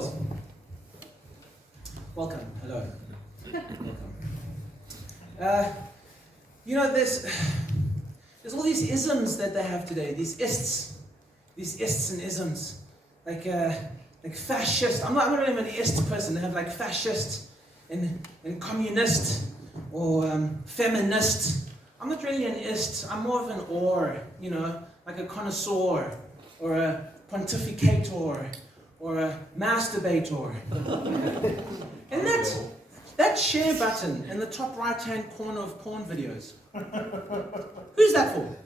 girls. Welcome. Hello. Welcome. There's all these isms that they have today. These ists and isms, like fascist. I'm not really an ist person. They have like fascist and communist or feminist. I'm not really an ist. I'm more of an or, like a connoisseur or a pontificator or a masturbator. And that share button in the top right-hand corner of porn videos. Who's that for?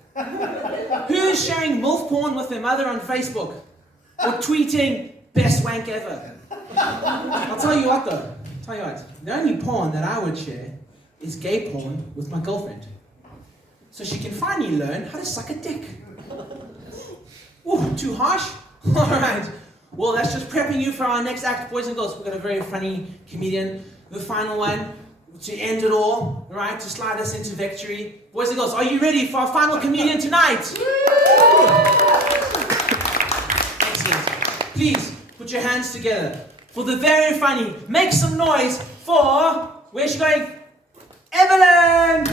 Who's sharing MILF porn with their mother on Facebook? Or tweeting, best wank ever? I'll tell you what though. The only porn that I would share is gay porn with my girlfriend. So she can finally learn how to suck a dick. Ooh, too harsh? Alright. Well, that's just prepping you for our next act, boys and girls. We've got a very funny comedian. The final one, to end it all, right? To slide us into victory. Boys and girls, are you ready for our final comedian tonight? Excellent. Please, put your hands together for the very funny. Make some noise for, where's she going? Evelyn!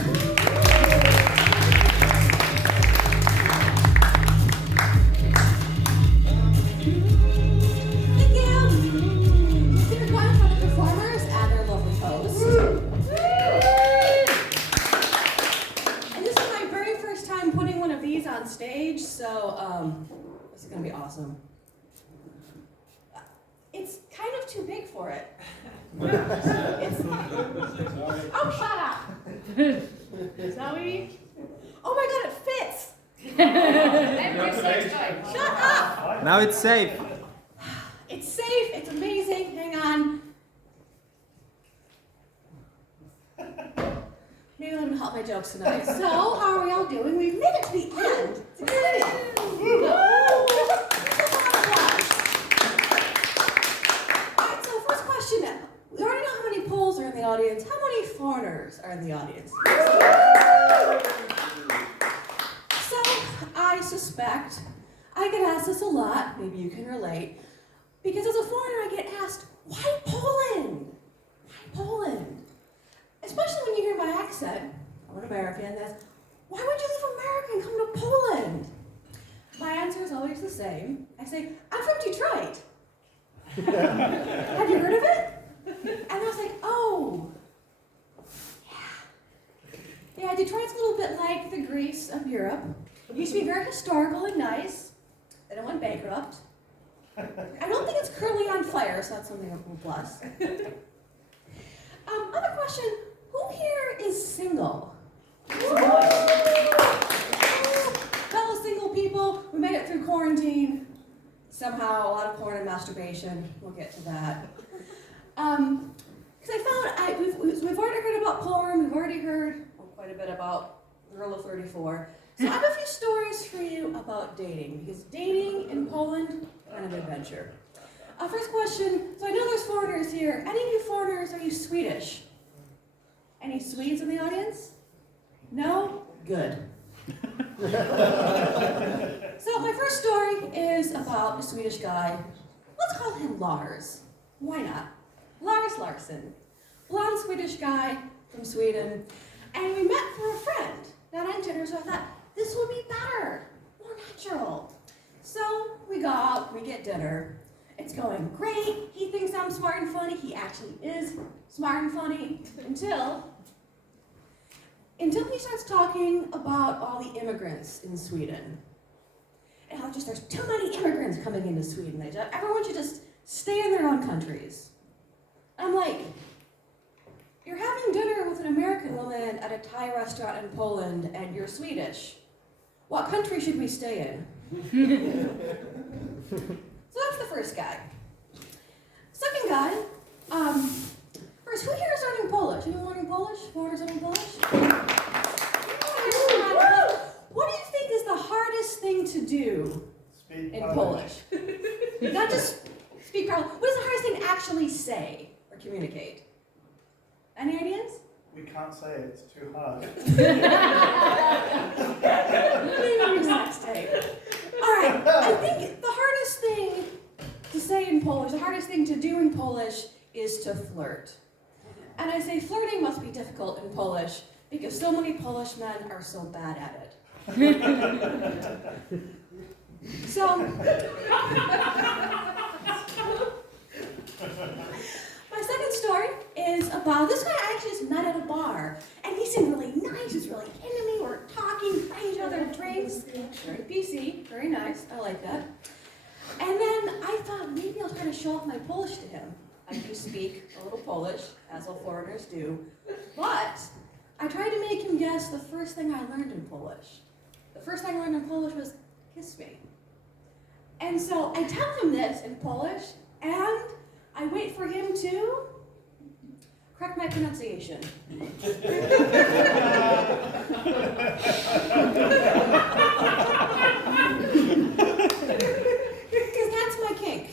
On stage, so this is gonna be awesome. It's kind of too big for it. Oh, shut up! Zoe? Oh my god, it fits! Shut up! Now it's safe. It's safe, it's amazing, hang on. Maybe I'm gonna help my jokes tonight. So, how are we all doing? We've made it to the end. It's exciting. Alright, so first question. We already know how many Poles are in the audience. How many foreigners are in the audience? So, I suspect I get asked this a lot. Maybe you can relate. Because as a foreigner, I get asked, why Poland? Why Poland? Especially when you hear my accent, I'm an American, that's, why would you leave America and come to Poland? My answer is always the same. I say, I'm from Detroit. Have you heard of it? And I was like, oh, yeah. Yeah, Detroit's a little bit like the Greece of Europe. It used to be very historical and nice. Then it went bankrupt. I don't think it's currently on fire, so that's something we'll plus. Other question. Who here is single? Fellow single people, we made it through quarantine. Somehow, a lot of porn and masturbation. We'll get to that. Because I found, we've already heard about porn, we've already heard quite a bit about Girl of 34. So I have a few stories for you about dating, because dating in Poland, kind of an adventure. First question, so I know there's foreigners here. Any of you foreigners, are you Swedish? Any Swedes in the audience? No? Good. So my first story is about a Swedish guy. Let's call him Lars. Why not? Lars Larsson. Blonde Swedish guy from Sweden. And we met through a friend, not on Tinder, so I thought, this would be better, more natural. So we go out, we get dinner. It's going great. He thinks I'm smart and funny. He actually is smart and funny until he starts talking about all the immigrants in Sweden. And how just there's too many immigrants coming into Sweden. Everyone should just stay in their own countries. I'm like, you're having dinner with an American woman at a Thai restaurant in Poland and you're Swedish. What country should we stay in? So that's the first guy. Second guy, first, who here is learning Polish? Anyone learning Polish? Foreigners learning Polish? What do you think is the hardest thing to do in Polish? Not just speak Polish. What is the hardest thing to actually say or communicate? Any ideas? We can't say it, it's too hard. Maybe sex tape. Alright, I think the hardest thing to say in Polish, the hardest thing to do in Polish is to flirt. And I say flirting must be difficult in Polish because so many Polish men are so bad at it. So, my second story is about this guy I actually just met at a bar. And he seemed really nice, he was really into me, we were talking, buying each other drinks. Very PC, very nice, I like that. And then I thought maybe I'll try to show off my Polish to him. I do speak a little Polish, as all foreigners do. But I tried to make him guess the first thing I learned in Polish. The first thing I learned in Polish was, kiss me. And so I tell him this in Polish, and I wait for him to correct my pronunciation. Because that's my kink.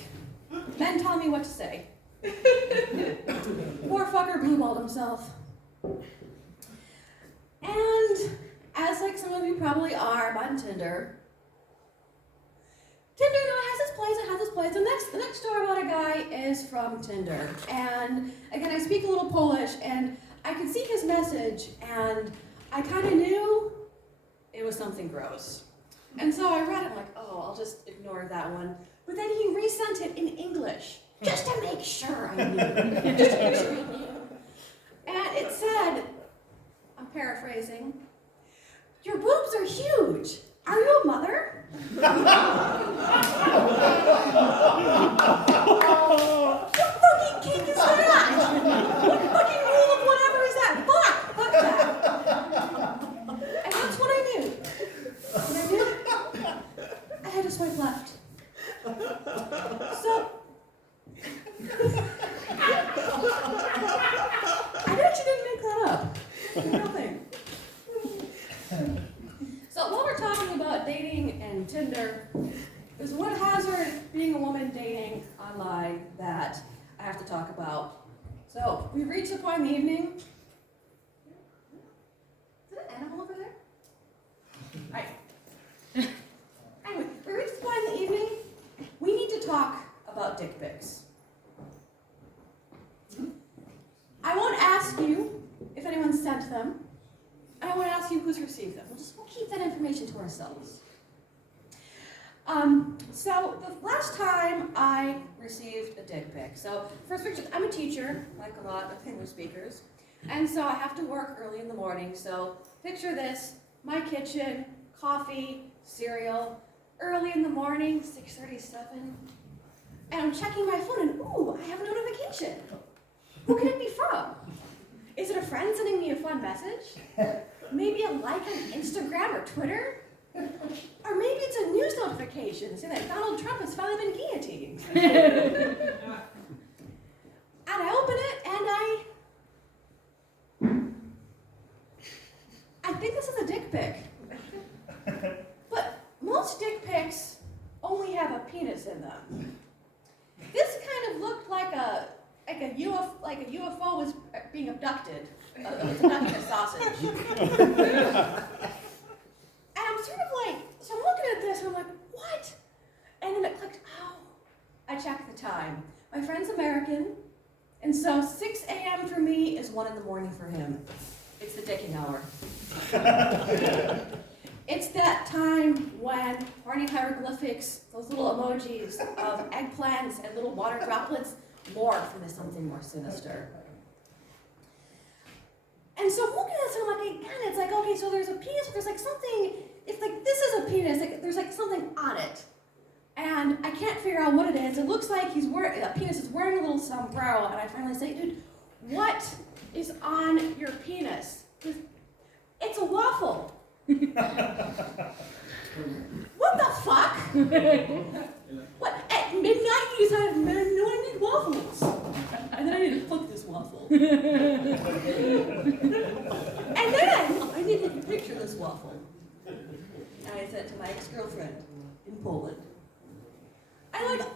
Men tell me what to say. Poor fucker blue-balled himself. And as like some of you probably are, I'm on Tinder. Tinder, you know, has its place, it has its place. The next story about a guy is from Tinder. And again, I speak a little Polish, and I could see his message, and I kind of knew it was something gross. And so I read it, I'm like, oh, I'll just ignore that one. But then he resent it in English, just to make sure I knew. Just to make sure I knew. And it said, I'm paraphrasing, your boobs are huge. Are you a mother? What fucking kink is that? What fucking rule of whatever is that? Fuck that. And that's what I knew. What I knew? I had to swipe left. So, I actually didn't make that up. It's a real thing. So while we're talking about dating and Tinder, there's one hazard being a woman dating online that I have to talk about. So we've reached a point in the evening. Is there an animal over there? Right. Anyway, we reached a point in the evening. We need to talk about dick pics. I won't ask you if anyone sent them. I won't ask you who's received them. We'll keep that information to ourselves. So the last time I received a dick pic. So first picture, I'm a teacher, like a lot of English speakers, and so I have to work early in the morning. So picture this: my kitchen, coffee, cereal, early in the morning, 6:37, and I'm checking my phone, and ooh, I have a notification. Who could it be from? Is it a friend sending me a fun message? Maybe a like on Instagram or Twitter? Or maybe it's a news notification saying that Donald Trump has finally been guillotined. And I open it and I think this is a dick pic. But most dick pics only have a penis in them. This kind of looked like a UFO was being abducted. It was abducting a sausage. And I'm sort of like, so I'm looking at this and I'm like, what? And then it clicked, oh. I checked the time. My friend's American, and so 6 a.m. for me is 1 in the morning for him. It's the dicking hour. It's that time when horny hieroglyphics, those little emojis of eggplants and little water droplets, morph into something more sinister. And so I'm looking at this and I'm like, again, it's like, okay, so there's a penis, but there's like something, it's like, this is a penis, like, there's like something on it. And I can't figure out what it is. It looks like a penis is wearing a little sombrero, and I finally say, dude, what is on your penis? It's a waffle. What the fuck? What, at midnight you decided, man, no, I need waffles. And then I need to cook this waffle. And then I need to take a picture of this waffle. And I sent it to my ex-girlfriend in Poland. I'm like,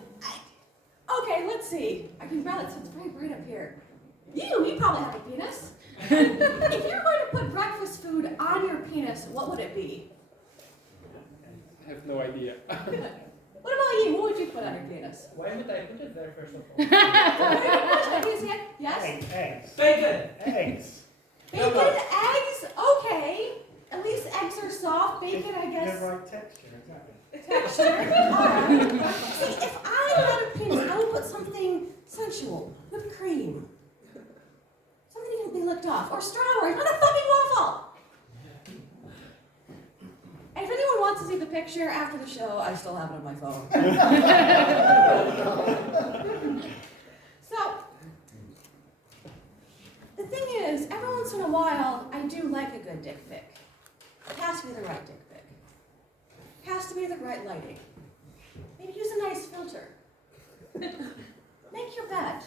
okay, let's see. I can grab it, so it's very bright up here. You probably have a penis. If you're going to put breakfast food on your penis, what would it be? I have no idea. What about you? What would you put on your penis? Why would I put it there first of all? Very good question. Please, yes? Eggs. Bacon. Eggs. Bacon, eggs, okay. At least eggs are soft. Bacon, I The guess, right texture, exactly. texture. Alright. See, if I had a penis, I would put something sensual. Whipped cream. Something that can be licked off. Or strawberries, not a fucking waffle. And if anyone wants to see the picture after the show, I still have it on my phone. So, the thing is, every once in a while, I do like a good dick pic. It has to be the right dick pic. It has to be the right lighting. Maybe use a nice filter. Make your bed.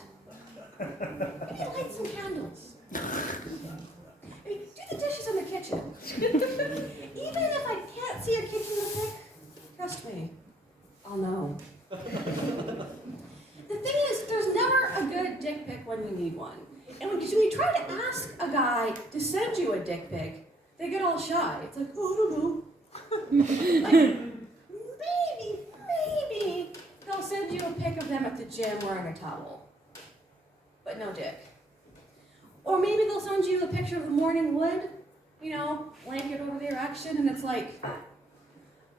Maybe light some candles. Maybe do the dishes in the kitchen. Even if I can't see a kitchen in the pic, trust me, I'll know. The thing is, there's never a good dick pic when you need one. And when you try to ask a guy to send you a dick pic, they get all shy. It's like, oh, I don't know. Like, maybe they'll send you a pic of them at the gym wearing a towel, but no dick. Or maybe they'll send you a picture of the morning wood, you know, blanket over the erection, and it's like,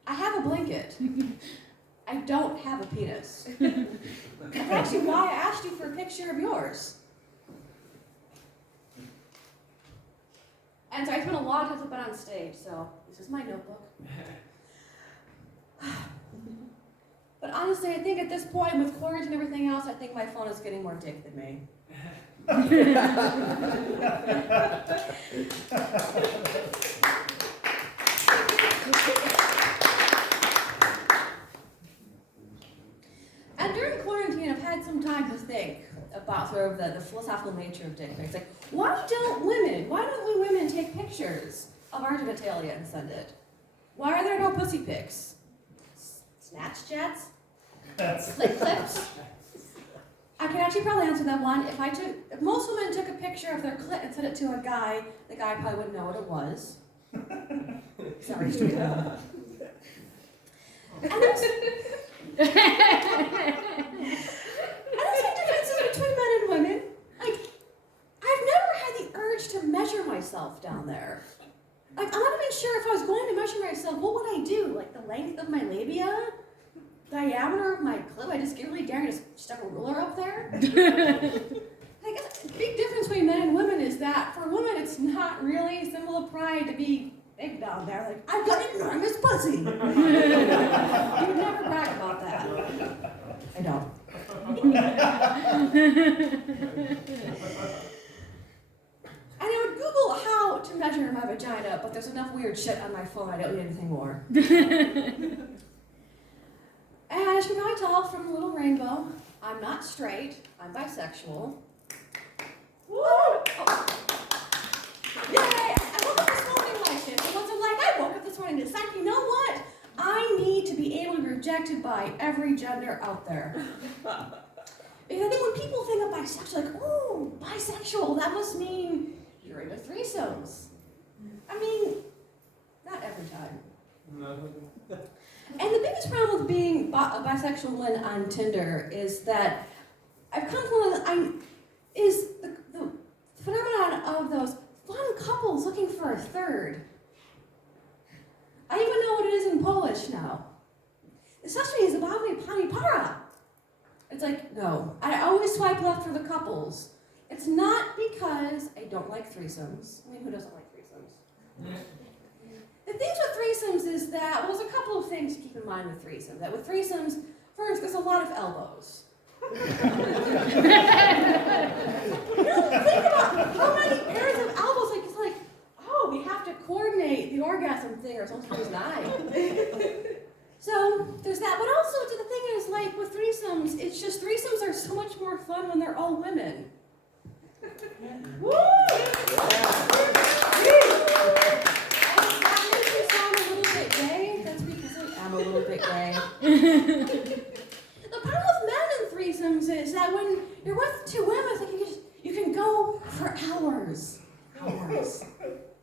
I have a blanket. I don't have a penis. That's actually why I asked you for a picture of yours. And so I spent a lot of time flipping on stage, so this is my notebook. But honestly, I think at this point, with quarantine and everything else, I think my phone is getting more dick than me. And during quarantine, I've had some time to think about sort of the philosophical nature of dick pics. Like, why don't we women take pictures of our genitalia and send it? Why are there no pussy pics? Snatch chats? Slick clips? I can actually probably answer that one. If most women took a picture of their clit and sent it to a guy, the guy probably wouldn't know what it was. Sorry, straight up. And there's differences between men and women. Like, I've never had the urge to measure myself down there. Like, I'm not even sure if I was going to measure myself, what would I do? Like, the length of my labia? Diameter of my clit? I just get really daring to just stuck a ruler up there? I guess the big difference between men and women is that for women, it's not really a symbol of pride to be big down there. Like, I've got enormous pussy. You would never brag about that. I don't. And I would Google how to measure my vagina, but there's enough weird shit on my phone, I don't need anything more. And as you can probably tell from the little rainbow, I'm not straight, I'm bisexual. Woo! Oh. Yay! I woke up this morning like this. It wasn't like I woke up this morning and decided, you know what? I need to be able to be rejected by every gender out there. Because I think when people think of bisexual, like, oh, bisexual, that must mean you're into threesomes. I mean, not every time. No. And the biggest problem with being a bisexual woman on Tinder is that I've come to is the phenomenon of those fun couples looking for a third. I even know what it is in Polish now. The sesame is about me pani para. It's like, no. I always swipe left for the couples. It's not because I don't like threesomes. I mean, who doesn't like threesomes? The things with threesomes is that, well, there's a couple of things to keep in mind with threesomes. That with threesomes, first, there's a lot of elbows. You don't think about how many pairs of elbows, like, it's like, oh, we have to coordinate the orgasm thing or something with an eye. So, there's that. But also, the thing is, like, with threesomes, it's just, threesomes are so much more fun when they're all women. Woo! I'm a little bit gay. The problem with men in threesomes is that when you're with two women, it's like you can go for hours. Hours.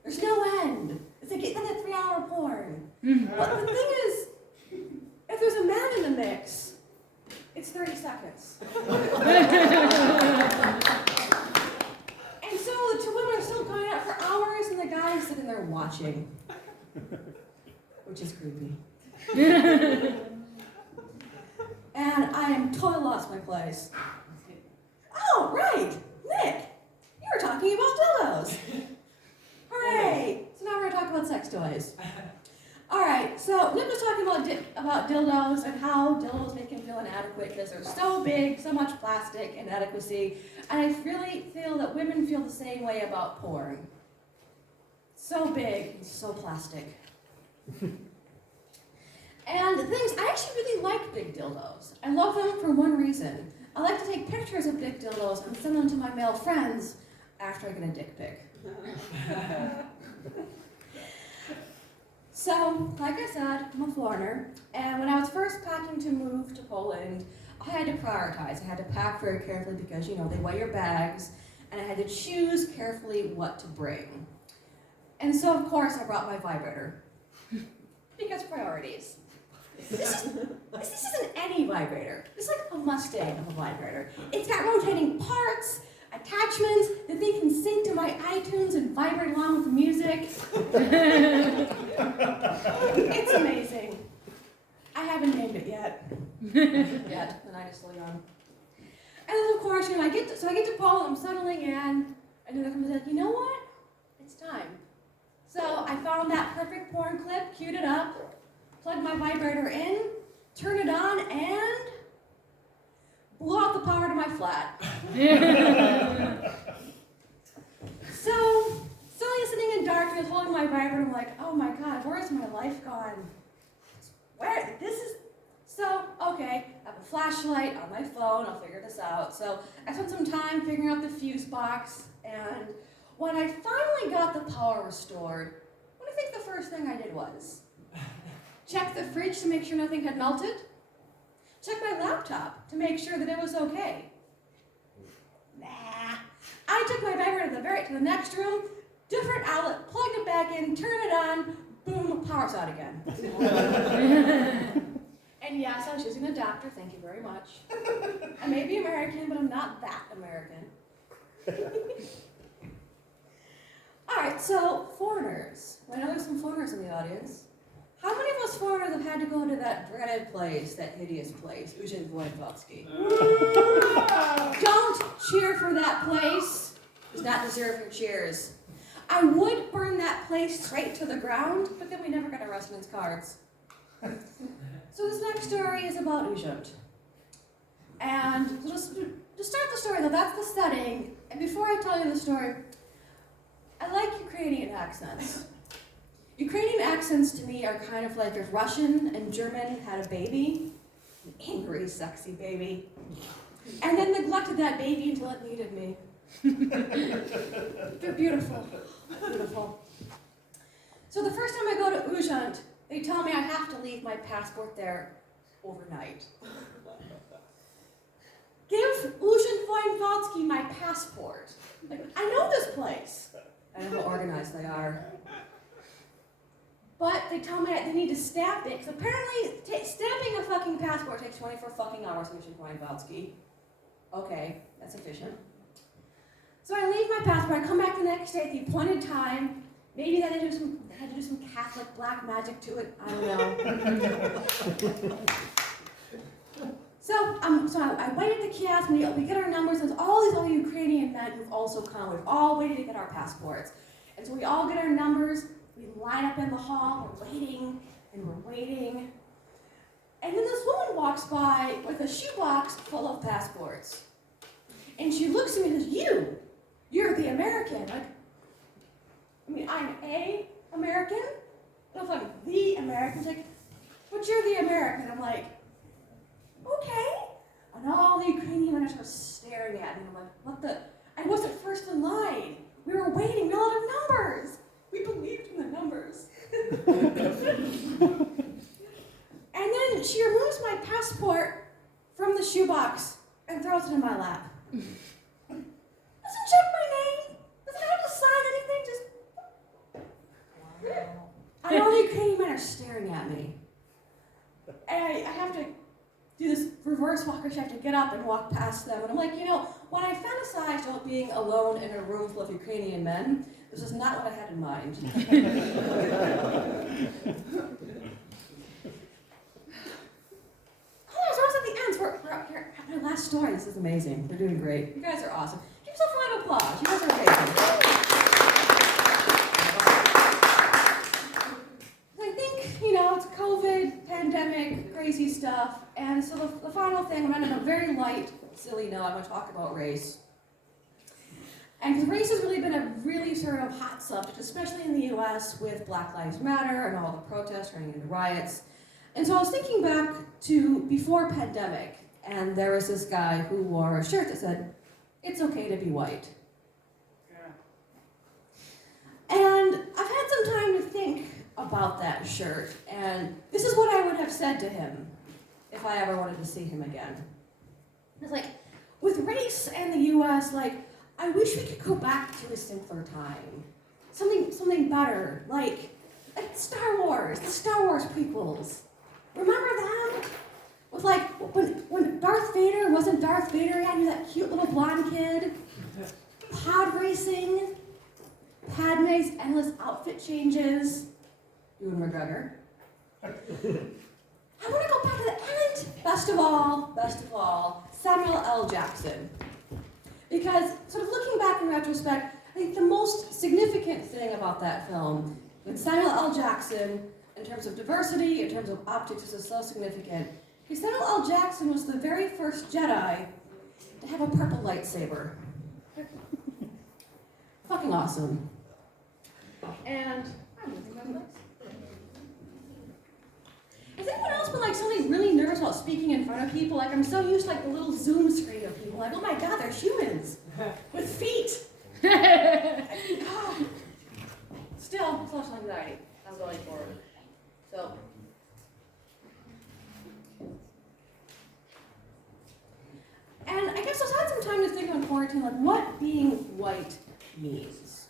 There's no end. It's like that 3-hour porn. But the thing is, If there's a man in the mix, it's 30 seconds. And so the two women are still going out for hours, and the guy is sitting there watching, which is creepy. And I am totally lost my place. Oh, right, Nick, you were talking about dildos. Hooray! So now we're gonna talk about sex toys. All right, so Nick was talking about dildos and how dildos make him feel inadequate because they're so big, so much plastic, inadequacy. And I really feel that women feel the same way about porn. So big and so plastic. And the things, I actually really like big dildos. I love them for one reason. I like to take pictures of big dildos and send them to my male friends after I get a dick pic. So, like I said, I'm a foreigner, and when I was first packing to move to Poland, I had to prioritize. I had to pack very carefully because, you know, they weigh your bags, and I had to choose carefully what to bring. And so, of course, I brought my vibrator. Because priorities. This isn't any vibrator. This is like a Mustang of a vibrator. It's got rotating parts, attachments, the thing can sync to my iTunes and vibrate along with the music. It's amazing. I haven't named it yet. The night is still young. And then of course, you know, I get to Poland, I'm settling in, and then there comes like, you know what? It's time. So I found that perfect porn clip, queued it up, plugged my vibrator in, turned it on, and blew out the power to my flat. So, suddenly sitting in darkness, holding my vibrator, I'm like, oh my god, where is my life gone? Okay, I have a flashlight on my phone, I'll figure this out. So I spent some time figuring out the fuse box, and when I finally got the power restored, what do you think the first thing I did was? Check the fridge to make sure nothing had melted. Check my laptop to make sure that it was okay. Nah. I took my vibrator to the next room, different outlet, plugged it back in, turned it on, boom, power's out again. And yes, I was using an adapter, thank you very much. I may be American, but I'm not that American. All right, so foreigners. I know there's some foreigners in the audience. How many of us foreigners have had to go to that dreaded place, that hideous place, Eugene Wojciechowski? Don't cheer for that place. It does not deserve your cheers. I would burn that place straight to the ground, but then we never got our residence cards. So this next story is about Ujut. And to start the story, though, that's the setting. And before I tell you the story, I like Ukrainian accents. Ukrainian accents to me are kind of like if Russian and German had a baby, an angry, sexy baby, and then neglected that baby until it needed me. They're beautiful, beautiful. So the first time I go to Ujut, they tell me I have to leave my passport there overnight. Give Ujut Wojciechowski my passport. Like, I know this place. I know how organized they are. But they tell me they need to stamp it, because apparently stamping a fucking passport takes 24 fucking hours in Ujut Wojciechowski. Okay, that's efficient. So I leave my passport, I come back the next day at the appointed time. Maybe they had to do some Catholic black magic to it, I don't know. So I wait at the kiosk, and we get our numbers, there's all these other Ukrainian men who've also come, we've all waited to get our passports. And so we all get our numbers, we line up in the hall, we're waiting, and we're waiting. And then this woman walks by with a shoebox full of passports. And she looks at me and says, you're the American. I'm a American, but I'm like, the American. She's like, but you're the American. I'm like, okay. And all the Ukrainian men are staring at me. I'm like, what the? I wasn't first in line. We were waiting. We all had numbers. We believed in the numbers. And then she removes my passport from the shoebox and throws it in my lap. Doesn't check my name. Doesn't have to sign anything. Just. And all the Ukrainian men are staring at me. And walkers, you have to get up and walk past them. And I'm like, you know, when I fantasized about being alone in a room full of Ukrainian men, this is not what I had in mind. Oh, so I was at the end. We're up here at my last story. This is amazing. They're doing great. You guys are awesome. Give yourself a round of applause. You guys are amazing. I think, you know, it's COVID, pandemic, crazy stuff. And so the final thing, I'm going to have a very light, silly note. I'm going to talk about race. And 'cause race has really been a really sort of hot subject, especially in the US with Black Lives Matter and all the protests turning into riots. And so I was thinking back to before pandemic, and there was this guy who wore a shirt that said, "It's okay to be white." And I've had some time to think about that shirt, and this is what I would have said to him if I ever wanted to see him again. It's like, with race and the US, like, I wish we could go back to a simpler time. Something better, like Star Wars, the Star Wars prequels. Remember them? With like, when Darth Vader wasn't Darth Vader yet, he was that cute little blonde kid. Pod racing, Padme's endless outfit changes, Ewan McGregor. I want to go back to the end. Best of all, Samuel L. Jackson. Because, sort of looking back in retrospect, I think the most significant thing about that film, with Samuel L. Jackson, in terms of diversity, in terms of optics, this is so significant. Because Samuel L. Jackson was the very first Jedi to have a purple lightsaber. Fucking awesome. And I'm losing my place. Has anyone else been like suddenly really nervous about speaking in front of people? Like I'm so used to like the little Zoom screen of people. Like, oh my god, they're humans with feet. Oh. Still social anxiety. I'm going forward. So. And I guess I've had some time to think on quarantine, like what being white means.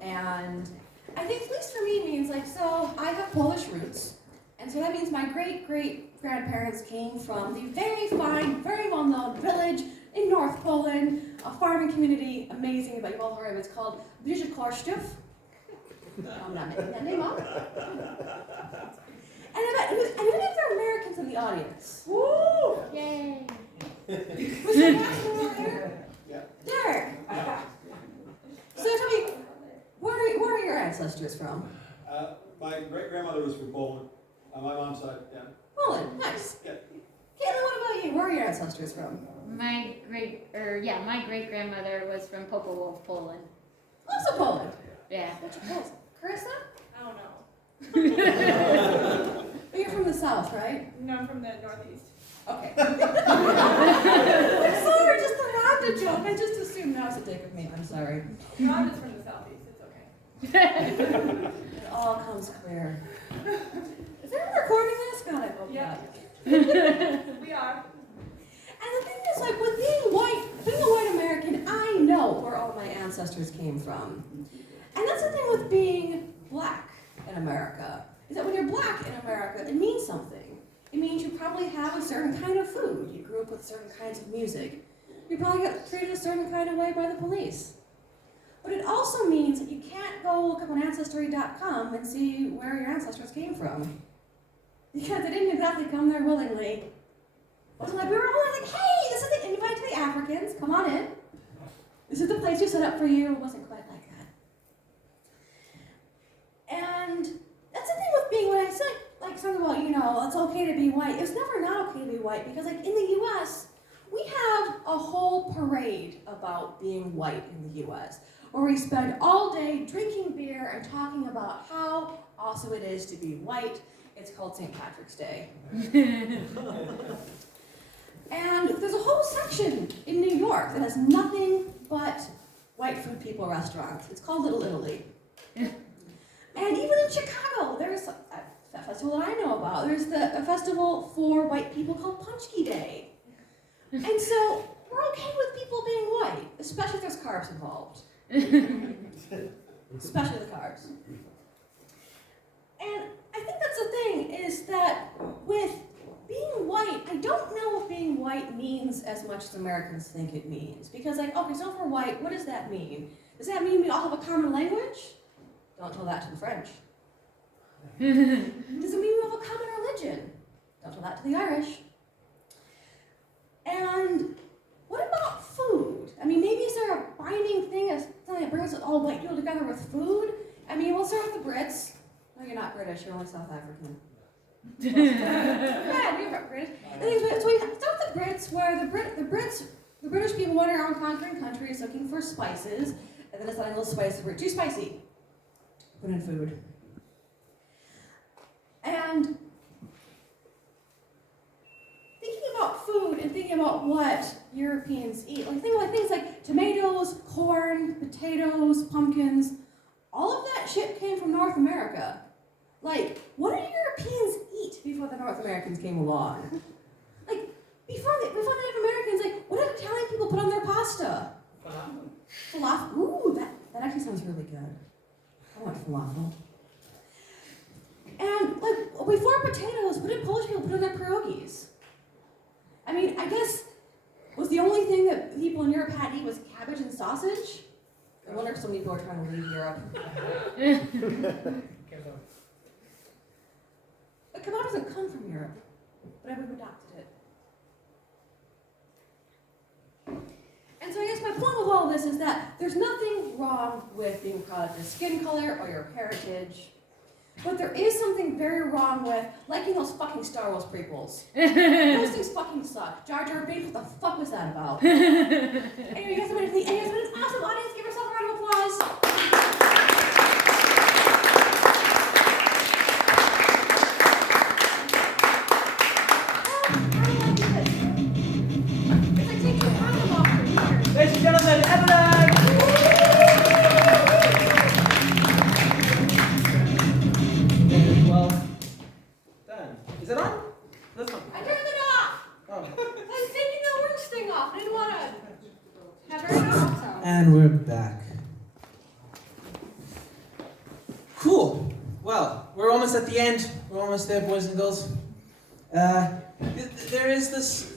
And I think, at least for me, it means like, so I have Polish roots. And so that means my great-great-grandparents came from the very fine, very well-known village in North Poland, a farming community, amazing, but you've all heard of it. It's called Bliżej Kościów. I'm not making that name up. And I even if there are Americans in the audience. Woo! Yay! Was there American over there? Yeah. Derek! So tell me, where are your ancestors from? My great-grandmother was from Poland. My mom's side, yeah. Poland, nice. Yeah. Caitlin, what about you? Where are your ancestors from? My great-grandmother was from Popowol, Poland. Also Poland. Yeah. What's your place? Carissa? I don't know. But you're from the south, right? No, I'm from the northeast. Okay. I'm sorry, just a random joke. I just assumed that was a dick of me. I'm sorry. I'm just from the southeast. It's okay. It all comes clear. Is anyone recording this? God, I hope Yeah. not. We are. And the thing is, like, with being a white American, I know where all my ancestors came from. And that's the thing with being black in America, is that when you're black in America, it means something. It means you probably have a certain kind of food. You grew up with certain kinds of music. You probably got treated a certain kind of way by the police. But it also means that you can't go look up on Ancestry.com and see where your ancestors came from. Because they didn't exactly come there willingly. It wasn't like we were always like, hey, this is the invite to the Africans, come on in. This is the place we set up for you. It wasn't quite like that. And that's the thing with being white. I said like something about, you know, it's okay to be white. It was never not okay to be white because like in the US, we have a whole parade about being white in the US, where we spend all day drinking beer and talking about how awesome it is to be white. It's called St. Patrick's Day. And there's a whole section in New York that has nothing but white food people restaurants. It's called Little Italy. And even in Chicago, there's a festival that I know about. There's a festival for white people called Punchki Day. And so we're okay with people being white, especially if there's carbs involved. Especially the carbs. And I think that's the thing, is that with being white, I don't know what being white means as much as Americans think it means. Because, like, okay, so if we're white, what does that mean? Does that mean we all have a common language? Don't tell that to the French. Does it mean we have a common religion? Don't tell that to the Irish. And what about food? I mean, maybe is there a binding thing, as something that brings all white people together with food? I mean, we'll start with the Brits. No, you're not British, you're only South African. Yeah, you're British. So we start with the Brits, where the British people went around conquering countries looking for spices, and then deciding those spices were too spicy. Put in food. And thinking about food and thinking about what Europeans eat, like think about things like tomatoes, corn, potatoes, pumpkins, all of that shit came from North America. Like, what did Europeans eat before the North Americans came along? Like, before the Native Americans, like, what did Italian people put on their pasta? Falafel. Ooh, that actually sounds really good. I want falafel. And, like, before potatoes, what did Polish people put on their pierogies? I mean, I guess, was the only thing that people in Europe had to eat was cabbage and sausage? I wonder if so many people are trying to leave Europe. But kebab doesn't come from Europe, but we've adopted it. And so I guess my point with all this is that there's nothing wrong with being proud of your skin color or your heritage, but there is something very wrong with liking those fucking Star Wars prequels. Those things fucking suck. Jar Jar Binks, what the fuck was that about? Anyway, you guys have been an awesome audience. Give yourself a round of applause. Ladies and gentlemen, Evelyn! Very well done. Is it on? This one. I turned it off. Oh. I was taking the orange thing off. I didn't want to have very loud sound. And we're back. Cool. Well, we're almost at the end. We're almost there, boys and girls. There is this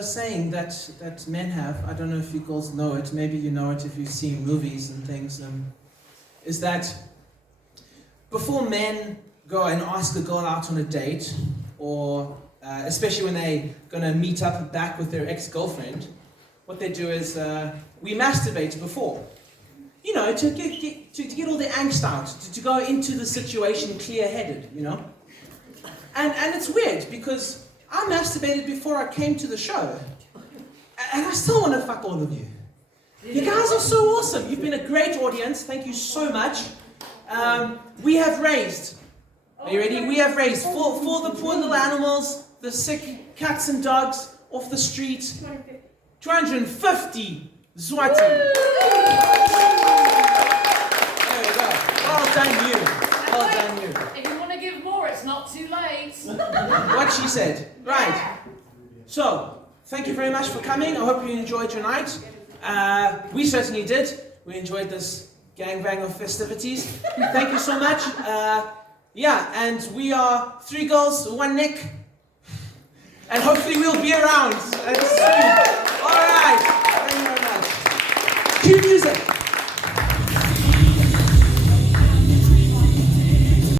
saying that men have. I don't know if you girls know it. Maybe you know it if you've seen movies and things. Is that before men go and ask a girl out on a date, or especially when they're gonna meet up back with their ex-girlfriend, what they do is we masturbate before. You know, to get all the angst out, to go into the situation clear-headed, you know? And it's weird, because I masturbated before I came to the show, and I still want to fuck all of you. You guys are so awesome. You've been a great audience. Thank you so much. We have raised, are you ready? We have raised for the poor little animals, the sick cats and dogs off the street, 250 Zloty. There we go. Well done you. Well done you. If you want to give more, it's not too late. What she said. Right. So, thank you very much for coming. I hope you enjoyed your night. We certainly did. We enjoyed this gangbang of festivities. Thank you so much. Yeah, and we are 3 girls, 1 Nick. And hopefully we'll be around soon. All right. Thank you very much. Cue music.